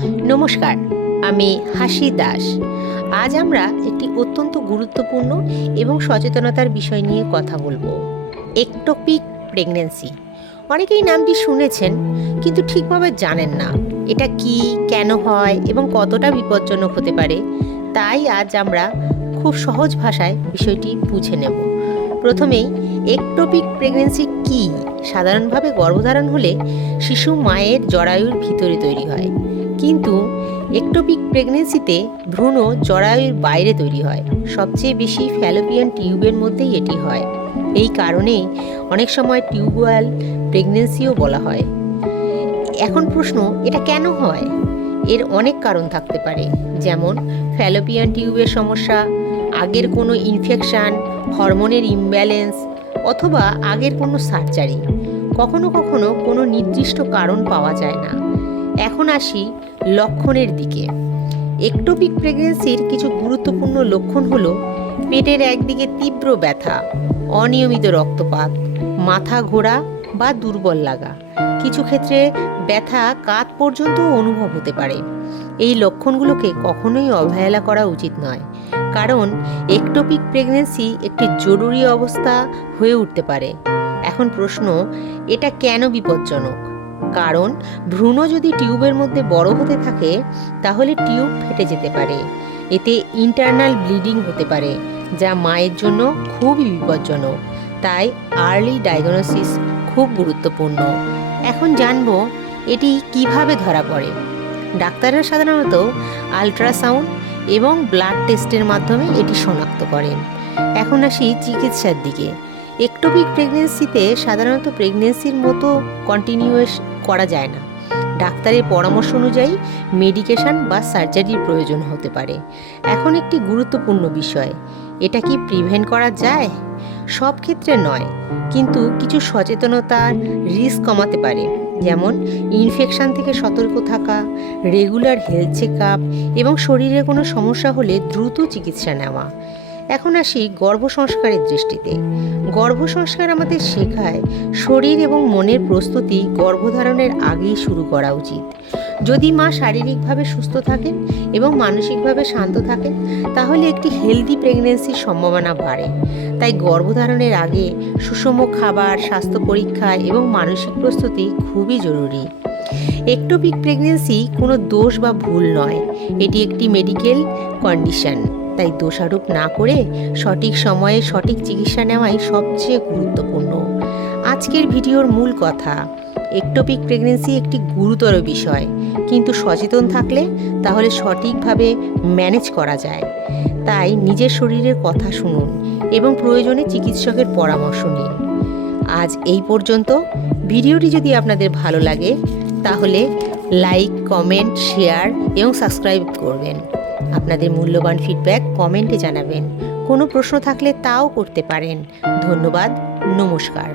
নমস্কার, আমি হাসি দাস। আজ আমরা একটি অত্যন্ত গুরুত্বপূর্ণ এবং সচেতনতার বিষয় নিয়ে কথা বলবো। Ectopic pregnancy. অনেকেই নামটি শুনেছেন কিন্তু ঠিকভাবে জানেন না এটা কি, কেন হয় এবং কতটা বিপজ্জনক হতে পারে। তাই আজ আমরা খুব সহজ ভাষায় বিষয়টি বুঝে নেব। প্রথমেই একটোপিক প্রেগন্যান্সি কি? সাধারণভাবে গর্ভধারণ হলে শিশু মায়ের জরায়ুর ভিতরে তৈরি হয়, কিন্তু একটোপিক প্রেগন্যান্সিতে ভ্রূণ জরায়ুর বাইরে তৈরি হয়। সবচেয়ে বেশি ফ্যালোপিয়ান টিউবের মধ্যেই এটি হয়। এই কারণেই অনেক সময় টিউবওয়েল প্রেগন্যান্সিও বলা হয়। এখন প্রশ্ন, এটা কেন হয়? এর অনেক কারণ থাকতে পারে, যেমন ফ্যালোপিয়ান টিউবের সমস্যা, আগের কোনো ইনফেকশান, হরমোনের ইমব্যালেন্স অথবা আগের কোনো সার্জারি। কখনো কখনো কোনো নির্দিষ্ট কারণ পাওয়া যায় না। এখন আসি লক্ষণের দিকে। একটোপিক প্রেগন্যান্সির কিছু গুরুত্বপূর্ণ লক্ষণ হলো পেটের একদিকে তীব্র ব্যথা, অনিয়মিত রক্তপাত, মাথা ঘোরা বা দুর্বল লাগা। কিছু ক্ষেত্রে ব্যথা কাঁধ পর্যন্ত অনুভব হতে পারে। এই লক্ষণগুলোকে কখনোই অবহেলা করা উচিত নয়, কারণ একটোপিক প্রেগন্যান্সি একটি জরুরি অবস্থা হয়ে উঠতে পারে। এখন প্রশ্ন, এটা কেন বিপজ্জনক? কারণ ভ্রূণ যদি টিউবের মধ্যে বড় হতে থাকে তাহলে টিউব ফেটে যেতে পারে। এতে ইন্টারনাল ব্লিডিং হতে পারে, যা মায়ের জন্য খুবই বিপজ্জনক। তাই আর্লি ডায়াগনোসিস খুব গুরুত্বপূর্ণ। এখন জানবো এটি কিভাবে ধরা পড়ে। ডাক্তাররা সাধারণত আল্ট্রাসাউন্ড এবং ব্লাড টেস্টের মাধ্যমে এটি শনাক্ত করেন। এখন আসি চিকিৎসার দিকে। একটোপিক প্রেগন্যান্সিতে সাধারণত প্রেগন্যান্সির মতো কন্টিনিউয়াস করা যায় না। ডাক্তারের পরামর্শ অনুযায়ী মেডিকেশন বা সার্জারির প্রয়োজন হতে পারে। এখন একটি গুরুত্বপূর্ণ বিষয়, এটা কি প্রিভেন্ট করা যায়? সব ক্ষেত্রে নয়, কিন্তু কিছু সচেতনতার রিস্ক কমাতে পারে, যেমন ইনফেকশন থেকে সতর্ক থাকা, রেগুলার হেলথ চেক আপ এবং শরীরে কোনো সমস্যা হলে দ্রুত চিকিৎসা নেওয়া। এখন আসি গর্ভসংস্কারের দৃষ্টিতে। গর্ভসংস্কার আমাদের শেখায় শরীর এবং মনের প্রস্তুতি গর্ভধারণের আগেই শুরু করা উচিত। যদি মা শারীরিকভাবে সুস্থ থাকেন এবং মানসিকভাবে শান্ত থাকেন তাহলে একটি হেলদি প্রেগন্যান্সির সম্ভাবনা বাড়ে। তাই গর্ভধারণের আগে সুষম খাবার, স্বাস্থ্য পরীক্ষা এবং মানসিক প্রস্তুতি খুবই জরুরি। একটোপিক প্রেগন্যান্সি কোনো দোষ বা ভুল নয়, এটি একটি মেডিকেল কন্ডিশন। তাই দোষারোপ না করে সঠিক সময়ে সঠিক চিকিৎসা নেওয়াই সবচেয়ে গুরুত্বপূর্ণ। আজকের ভিডিওর মূল কথা, একটোপিক প্রেগন্যান্সি একটি গুরুতর বিষয়, কিন্তু সচেতন থাকলে তাহলে সঠিকভাবে ম্যানেজ করা যায়। তাই নিজের শরীরের কথা শুনুন এবং প্রয়োজনে চিকিৎসকের পরামর্শ নিন। আজ এই পর্যন্ত। ভিডিওটি যদি আপনাদের ভালো লাগে তাহলে লাইক, কমেন্ট, শেয়ার এবং সাবস্ক্রাইব করবেন। আপনাদের মূল্যবান ফিডব্যাক কমেন্টে জানাবেন। কোনো প্রশ্ন থাকলে তাও করতে পারেন। ধন্যবাদ। নমস্কার।